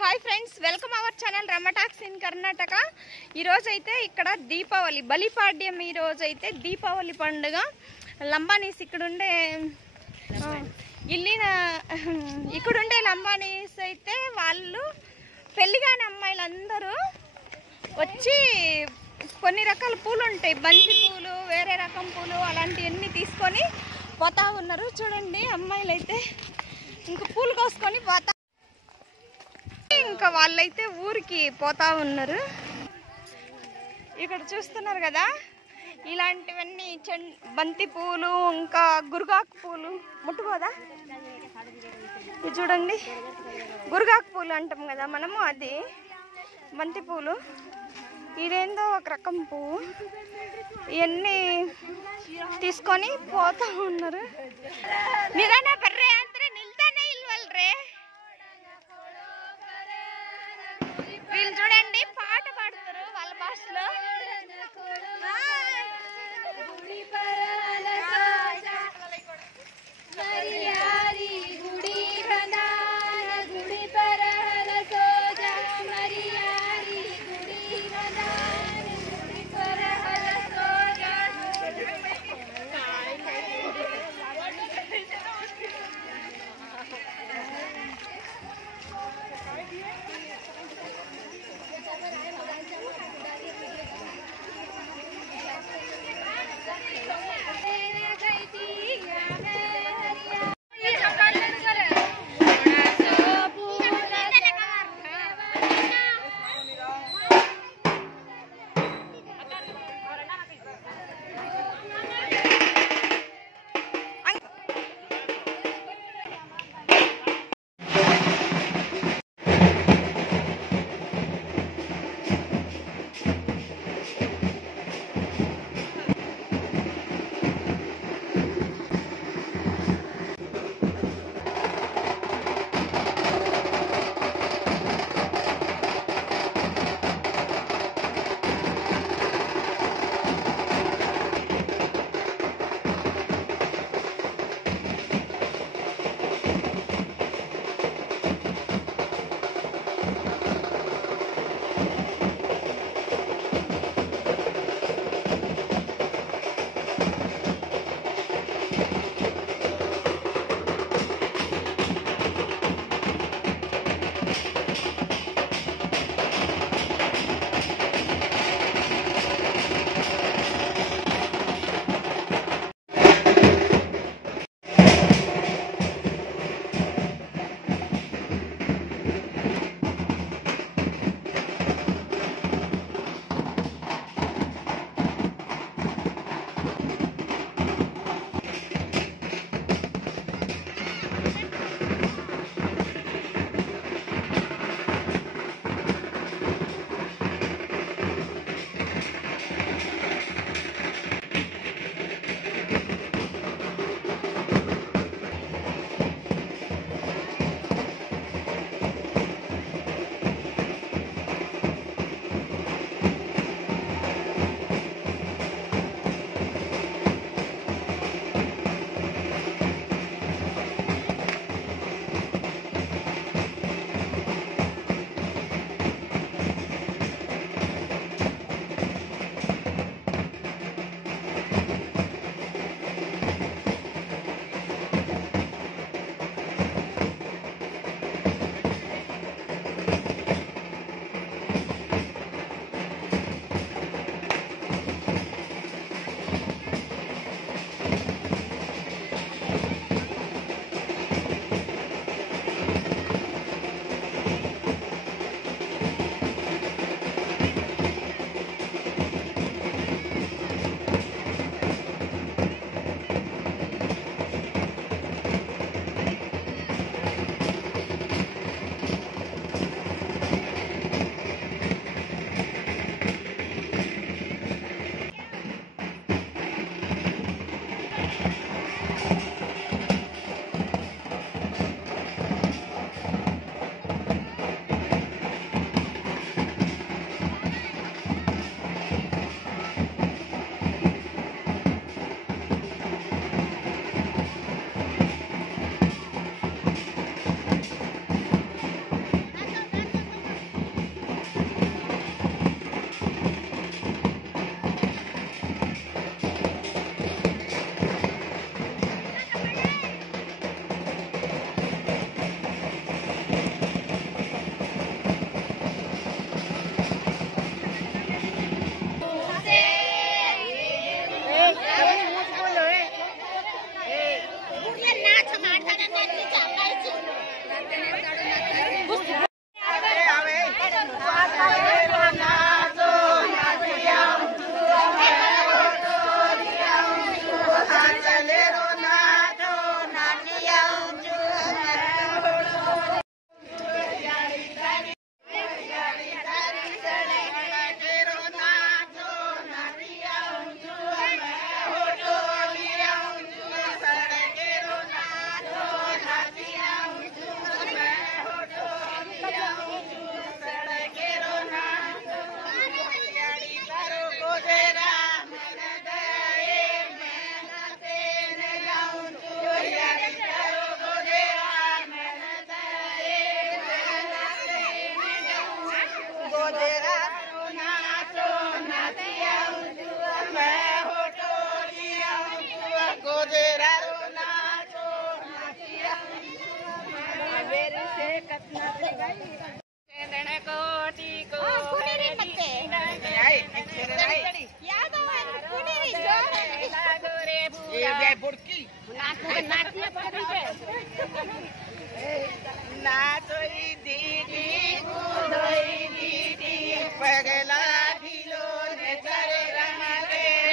Hi friends, welcome our channel Ramatalks in Karnataka. ఈరోజైతే ఇక్కడ దీపావళి బలిపాడ్యం. ఈరోజైతే దీపావళి పండుగ. లంబానీస్ ఇక్కడుండే ఇక్కడుండే లంబానీస్ అయితే వాళ్ళు పెళ్ళిగాని అమ్మాయిలందరూ వచ్చి కొన్ని రకాల పూలు ఉంటాయి, బంతి పూలు, వేరే రకం పూలు, అలాంటివన్నీ తీసుకొని పోతా ఉన్నారు. చూడండి, అమ్మాయిలు అయితే ఇంక పూలు కోసుకొని పోతా, ఇంకా వాళ్ళైతే ఊరికి పోతా ఉన్నారు. ఇక్కడ చూస్తున్నారు కదా, ఇలాంటివన్నీ బంతి పూలు, ఇంకా గురుగాకు పూలు. ముట్టుకోదా? ఇది చూడండి, గురుగాకు పూలు అంటాం కదా మనము, అది బంతి పూలు. ఇదేందో ఒక రకం పువ్వు. ఇవన్నీ తీసుకొని పోతా ఉన్నారు. నిరానా బర్రే అంటే నిల్తానే ఇల్వల్రే. వీళ్ళు చూడండి, పాట పాడుతారు వాళ్ళ భాషలో.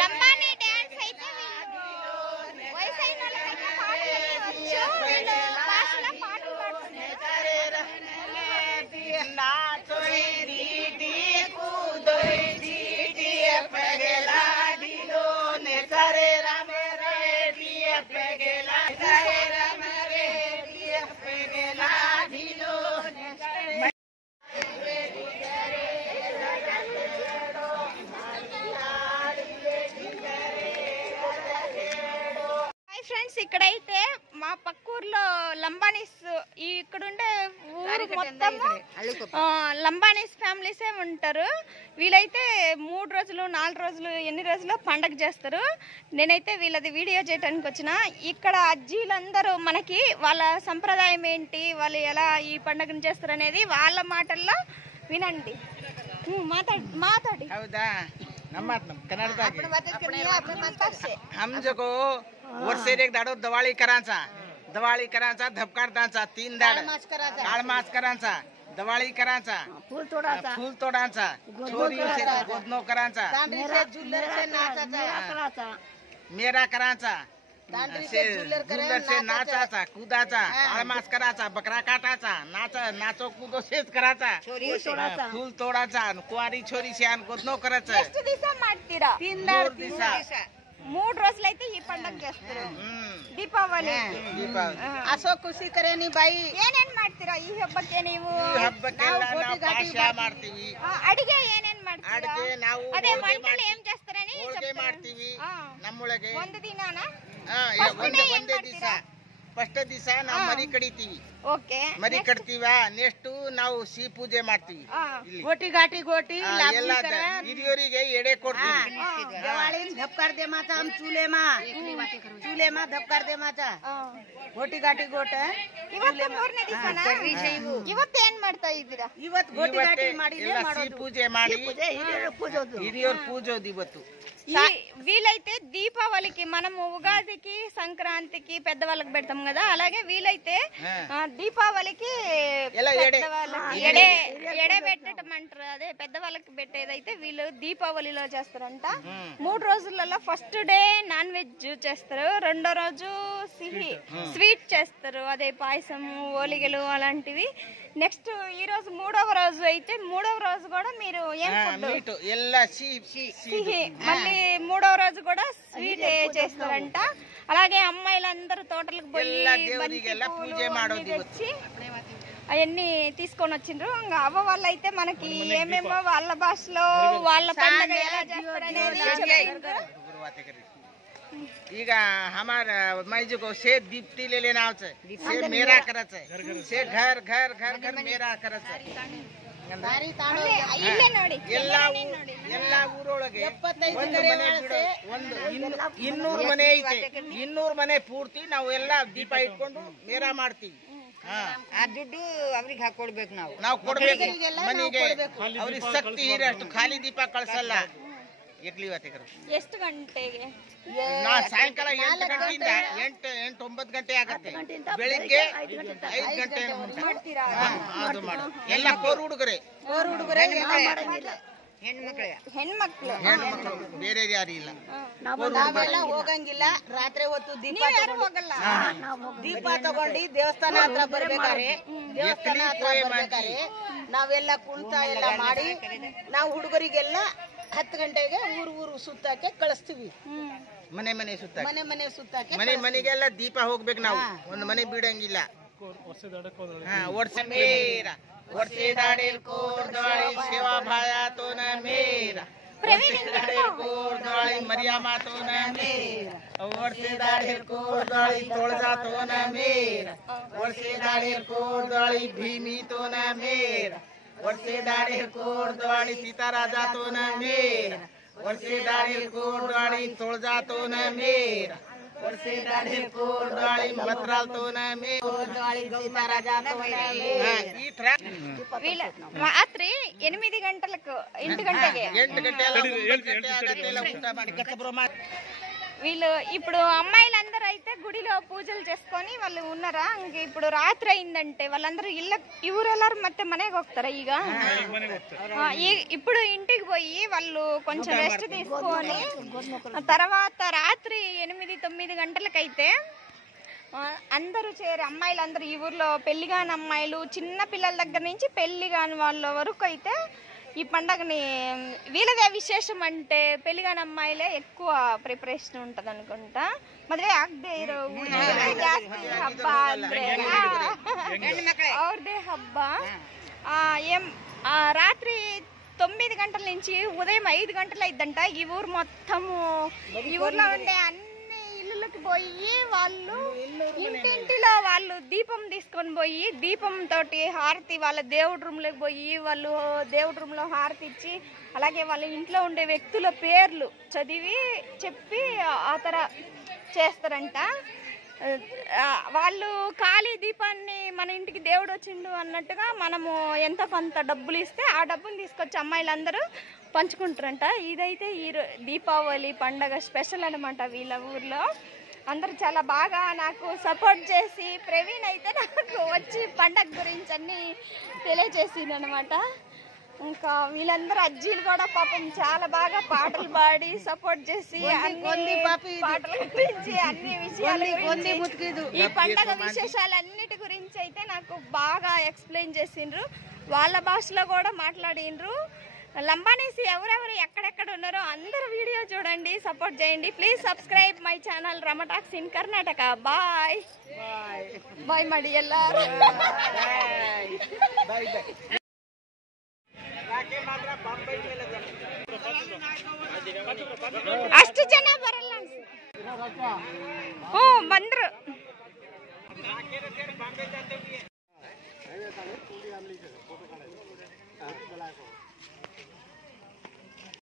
లంబానీ డాన్స్ అయితే వయసైన వాళ్ళకైతే పాటలు వచ్చు. వీళ్ళు భాషలో పాటలు పాడుతున్నారు. ఫ్రెండ్స్, ఇక్కడైతే మా పక్కూర్లో లంబానీస్ ఇక్కడుండే ఊరు మొత్తం లంబానీస్ ఫ్యామిలీసే ఉంటారు. వీళ్ళైతే 3 రోజులు 4 రోజులు ఎన్ని రోజులు పండగ చేస్తారు. నేనైతే వీళ్ళది వీడియో చేయడానికి వచ్చిన. ఇక్కడ అజ్జీలందరూ మనకి వాళ్ళ సంప్రదాయం ఏంటి, వాళ్ళు ఎలా ఈ పండుగను చేస్తారు అనేది వాళ్ళ మాటల్లో వినండి. మాట్లాడి हम जो वर्षे एक दाडो दिवाळी करायचा धबकार दाचा 3 दाड काळ मास करायचा दिवाळी करायचा फूल तोडायचा छोरी गोदनो करायचा मेरा करायचा नाचाचा कूदाचा आळमास करायचा बकरा काटाचा नाचो कूदो शेच करायचा फूल तोडाचा कुवारी छोरी से गोदनो करायचं. 3 రోజులైతే ఈ పండుగ చేస్తారు. ದೀಪಾವಳಿ असो ಖುಷಿ ಕರೇನಿ ಬಾಯಿ ಏನೇನ್ ಮಾಡ್ತೀರಾ ಈ ಹಬ್ಬಕ್ಕೆ? ನೀವು ಮಾಡ್ತೀವಿ. ಅಡಿಗೆ ಏನೇನ್ ಮಾಡ್ತೀರಾ? ಅದೇ ಮಂಡಳಿ ಏನ್ చేస్తారని ಮಾಡ್ತೀವಿ. ನಮ್ಮೊಳಗೆ ಒಂದು ದಿನಾನಾ? ಒಂದೇ ದಿವಸ ಫಸ್ಟ್ ದಿವಸ ನಾವು ಮರಿ ಕಡಿತೀವಿ. ಓಕೆ, ಮರಿ ಕಟ್ತೀವ. ನೆಕ್ಸ್ಟ್ ನಾವು ಸಿಹಿ ಪೂಜೆ ಮಾಡ್ತೀವಿ. ಗೋಟಿ ಘಾಟಿ ಗೋಟಿ ಎಲ್ಲ ಹಿರಿಯರಿಗೆ ಎಡೆ ಕೊಡ್ತೀವಿ. दिवाळी धबकार दे माता हम चूल्हे मा धबकार दे माता ಗೋಟಿ ಘಾಟಿ ಗೋಟ ಇವತ್ತು 3ನೇ ದಿವಸನಾ? ಇವತ್ತು ಏನ್ ಮಾಡ್ತಾ ಇದ್ದೀರಾ? ಇವತ್ತು ಗೋಟಿ ಘಾಟಿ ಮಾಡಿ ಸಿಹಿ ಪೂಜೆ ಮಾಡಿ ಹಿರಿಯರು ಪೂಜೋದು ಇವತ್ತು. వీలైతే దీపావళికి మనము ఉగాదికి సంక్రాంతికి పెద్దవాళ్ళకి పెడతాం కదా, అలాగే వీలైతే దీపావళికి ఎడే పెట్టడం అంటారు. అదే పెద్దవాళ్ళకి పెట్టేదైతే వీళ్ళు దీపావళిలో చేస్తారంట. 3 రోజులలో ఫస్ట్ డే నాన్ వెజ్ చేస్తారు, రెండో రోజు స్వీట్ చేస్తారు, అదే పాయసము ఓలిగలు అలాంటివి. నెక్స్ట్ ఈ రోజు 3వ రోజు అయితే 3వ రోజు కూడా మీరు ఏం ఫుడ్ సిహి, మళ్ళీ 3వ రోజు కూడా స్వీట్ చేస్తారంట. అలాగే అమ్మాయిలందరూ తోటలకు పోయి తెచ్చి అవన్నీ తీసుకొని వచ్చిండ్రు. ఇంకా అవ్వ వాళ్ళు అయితే మనకి ఏమేమో వాళ్ళ భాషలో వాళ్ళ పండుగ ఎలా చేస్తారనేది చెప్పిండ్రు. ಈಗ हमारा मैजू को से दीप्ति ले लेना है, से मेरा करत है, से घर घर घर घर मेरा करत है. ಇಲ್ಲೇ ನೋಡಿ ಎಲ್ಲ ಊರೊಳಗೆ 200 ಮನೆ ಐತೆ. 200 ಮನೆ ಪೂರ್ತಿ ನಾವು ಎಲ್ಲ ದೀಪ ಇಟ್ಕೊಂಡು ಮೇರಾ ಮಾಡ್ತೀವಿ. ಆ ದುಡ್ಡು ಅವ್ರಿಗೆ ಹಾಕೊಡ್ಬೇಕು. ನಾವು ಕೊಡ್ಬೇಕು ಮನೆಗೆ. ಅವ್ರಿಗೆ ಶಕ್ತಿ ಇರೋ ಅಷ್ಟು ಖಾಲಿ ದೀಪ ಕಳ್ಸಲ್ಲ. ಎಷ್ಟು ಗಂಟೆಗೆ? ಸಾಯಂಕಾಲ 8 ಗಂಟೆಯಿಂದ 8-9 ಗಂಟೆ ಆಗತ್ತೆ. ಬೆಳಿಗ್ಗೆ 5 ಗಂಟೆ ಅದು ಮಾಡು. ಎಲ್ಲ ಕೋರ್ ಹುಡುಗರೇ ಹೆಣ್ಮಕ್ಳು ಬೇರೆ ಯಾರು ಇಲ್ಲ. ನಾವೆಲ್ಲ ಹೋಗಂಗಿಲ್ಲ. ರಾತ್ರಿ ಹೊತ್ತು ದೀಪ ತಗೊಂಡು ದೇವಸ್ಥಾನ ಹತ್ರ ಬರ್ಬೇಕಾರೆ ನಾವೆಲ್ಲ ಕುಳಿತ ಎಲ್ಲ ಮಾಡಿ ನಾವು ಹುಡುಗರಿಗೆಲ್ಲ 10 ಗಂಟೆಗೆ ಊರು ಸುತ್ತಾಕೆ ಕಳಿಸ್ತೀವಿ. ಮನೆ ಸುತ್ತಾಕೆ ಮನೆ ಮನೆಗೆಲ್ಲ ದೀಪ ಹೋಗ್ಬೇಕು. ನಾವು ಒಂದು ಮನೆ ಬಿಡಂಗಿಲ್ಲ. ಸೇವಾ ಭಾಯ ತೋ ನ ಮೇರ मरिया मातो न मेरा वर्षे दाढ़ेर कोर दाढ़ी तोड़जा तो न मेरा वर्षे दाढ़ेर कोर दाढ़ी भीमी तो न मेरा वर्षे दाढ़ेर कोर दाढ़ी सीता राजा तो न मेरा वर्षे दाढ़ेर कोर दाढ़ी तोड़जा तो न मेरा वर्षे दाढ़ेर कोर दाढ़ी मतराल तो न मेरा सीता राजा तो न मेरा. ಈ ತರ ರಾತ್ರಿ 8 ಗಂಟలకు 8 ಗಂಟೆಗೆ 8 ಗಂಟೆ ಊಟ ಮಾಡಿ వీళ్ళు ఇప్పుడు అమ్మాయిలందరూ అయితే గుడిలో పూజలు చేసుకొని వాళ్ళు ఉన్నారా. ఇంక ఇప్పుడు రాత్రి అయిందంటే వాళ్ళందరూ ఈ ఊరెళ్ళారు ಮತ್ತೆ ಮನೆಗೆ ಹೋಗ್ತಾರ ಈಗ. ఇప్పుడు ఇంటికి పోయి వాళ్ళు కొంచెం రెస్ట్ తీసుకొని తర్వాత రాత్రి 8-9 గంటలకైతే అందరూ అమ్మాయిలందరూ ఈ ఊర్లో పెళ్లి కాని అమ్మాయిలు చిన్న పిల్లల దగ్గర నుంచి పెళ్లి కాని వాళ్ళ వరకు అయితే ఈ పండగని వీళ్ళదే విశేషం. అంటే పెళ్లి కాని ಅಮ್ಮಾಯಿಲೇ ఎక్కువ ಪ್ರಿಪರೇಷನ್ ఉంటది ಅನ್ಕೊಂಟಾ. ಮದುವೆ ಆಗದೆ ಇರೋ ಜಾಸ್ತಿ ಹಬ್ಬ ಅಂದ್ರೆ ಅವ್ರದೇ ಹಬ್ಬ. రాత్రి 9 గంటల నుంచి ఉదయం 5 గంటలు అయిద్దంట. ఈ ఊరు మొత్తము ఈ ఊర్లో ఉండే అన్ని ఇళ్ళకి పోయి వాళ్ళు ఇంటింటిలో వాళ్ళు దీపం తీసుకొని పోయి దీపం తోటి హారతి వాళ్ళ దేవుడి రూమ్లోకి పోయి వాళ్ళు దేవుడి రూమ్లో హారతి ఇచ్చి అలాగే వాళ్ళ ఇంట్లో ఉండే వ్యక్తుల పేర్లు చదివి చెప్పి ఆ తర చేస్తారంట. వాళ్ళు ఖాళీ దీపాన్ని మన ఇంటికి దేవుడు వచ్చిండు అన్నట్టుగా మనము ఎంత కొంత డబ్బులు ఇస్తే ఆ డబ్బులు తీసుకొచ్చి అమ్మాయిలందరూ పంచుకుంటారంట. ఇదైతే ఈ దీపావళి పండగ స్పెషల్ అనమాట వీళ్ళ ఊర్లో. అందరూ చాలా బాగా నాకు సపోర్ట్ చేసి ప్రవీణ్ అయితే నాకు వచ్చి పండగ గురించి అన్నీ తెలియజేసింది అనమాట. ఇంకా వీళ్ళందరూ అజ్జీలు కూడా పాపం చాలా బాగా పాటలు పాడి సపోర్ట్ చేసి పాటల గురించి అన్ని విషయాల గురించి ఈ పండగ విశేషాలన్నిటి గురించి అయితే నాకు బాగా ఎక్స్ప్లెయిన్ చేసిండ్రు. వాళ్ళ భాషలో కూడా మాట్లాడిండ్రు. లంబానీస్ ఎవరెవరు ఎక్కడెక్కడ ఉన్నారో అందరూ వీడియో చూడండి, సపోర్ట్ చేయండి. Please subscribe my channel Ramatalks in Karnataka. Bye bye ಮಾಡಿ ಎಲ್ಲರೂ. ಅಷ್ಟು ಜನ ಬರಲ್ಲ ಹ್ಞೂ ಬಂದ್ರು.